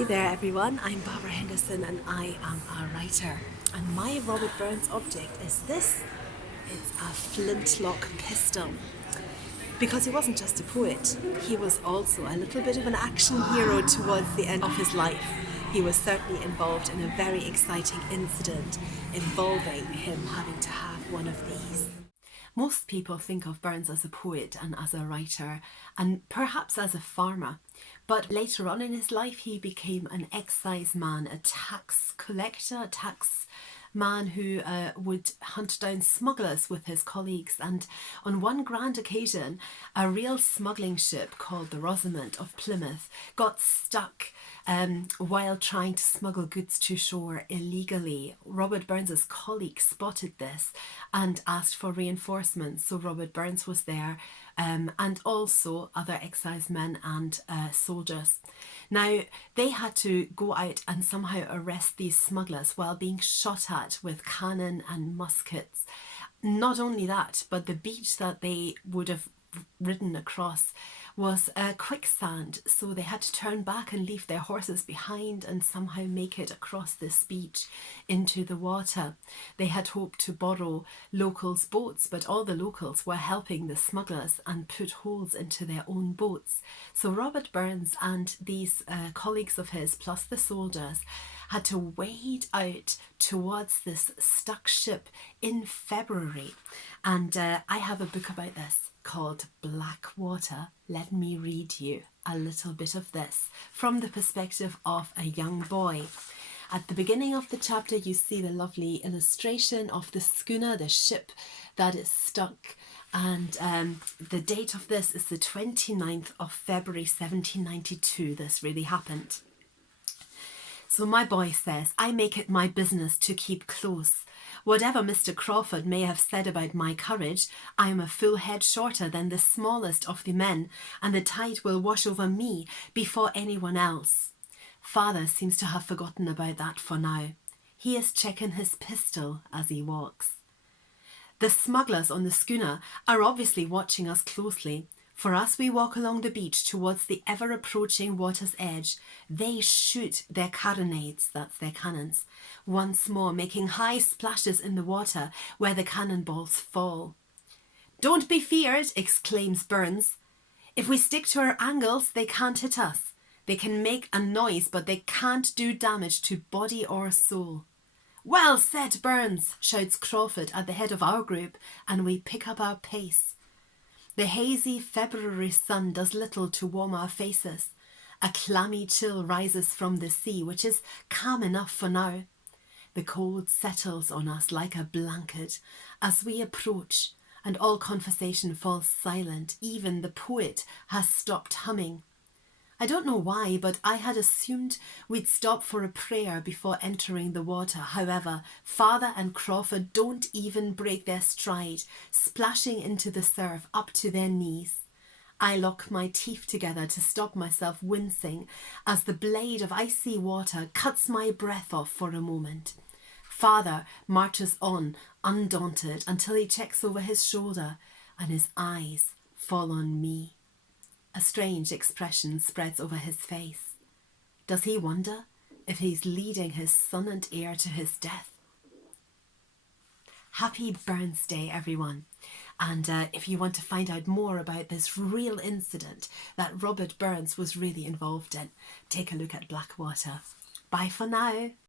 Hey there everyone, I'm Barbara Henderson and I am a writer. And my Robert Burns object is this. It's a flintlock pistol. Because he wasn't just a poet, he was also a little bit of an action hero towards the end of his life. He was certainly involved in a very exciting incident involving him having to have one of these. Most people think of Burns as a poet and as a writer and perhaps as a farmer. But later on in his life he became an excise man, a tax collector, a tax man who would hunt down smugglers with his colleagues. And on one grand occasion, a real smuggling ship called the Rosamond of Plymouth got stuck while trying to smuggle goods to shore illegally. Robert Burns's colleague spotted this and asked for reinforcements, so Robert Burns was there, and also other excisemen and soldiers. Now, they had to go out and somehow arrest these smugglers while being shot at with cannon and muskets. Not only that, but the beach that they would have ridden across was quicksand, so they had to turn back and leave their horses behind and somehow make it across this beach into the water. They had hoped to borrow locals' boats, but all the locals were helping the smugglers and put holes into their own boats. So Robert Burns and these colleagues of his, plus the soldiers, had to wade out towards this stuck ship in February. And I have a book about this called Blackwater. Let me read you a little bit of this from the perspective of a young boy. At the beginning of the chapter you see the lovely illustration of the schooner, the ship that is stuck, and the date of this is the 29th of February 1792. This really happened. So my boy says, I make it my business to keep close. Whatever Mr. Crawford may have said about my courage, I am a full head shorter than the smallest of the men, and the tide will wash over me before anyone else. Father seems to have forgotten about that for now. He is checking his pistol as he walks. The smugglers on the schooner are obviously watching us closely, for as we walk along the beach towards the ever-approaching water's edge, they shoot their carronades, that's their cannons, once more, making high splashes in the water where the cannonballs fall. Don't be feared, exclaims Burns. If we stick to our angles, they can't hit us. They can make a noise, but they can't do damage to body or soul. Well said, Burns, shouts Crawford at the head of our group, and we pick up our pace. The hazy February sun does little to warm our faces. A clammy chill rises from the sea, which is calm enough for now. The cold settles on us like a blanket as we approach, and all conversation falls silent. Even the poet has stopped humming. I don't know why, but I had assumed we'd stop for a prayer before entering the water. However, Father and Crawford don't even break their stride, splashing into the surf up to their knees. I lock my teeth together to stop myself wincing as the blade of icy water cuts my breath off for a moment. Father marches on, undaunted, until he checks over his shoulder and his eyes fall on me. A strange expression spreads over his face. Does he wonder if he's leading his son and heir to his death? Happy Burns Day, everyone. And if you want to find out more about this real incident that Robert Burns was really involved in, take a look at Blackwater. Bye for now.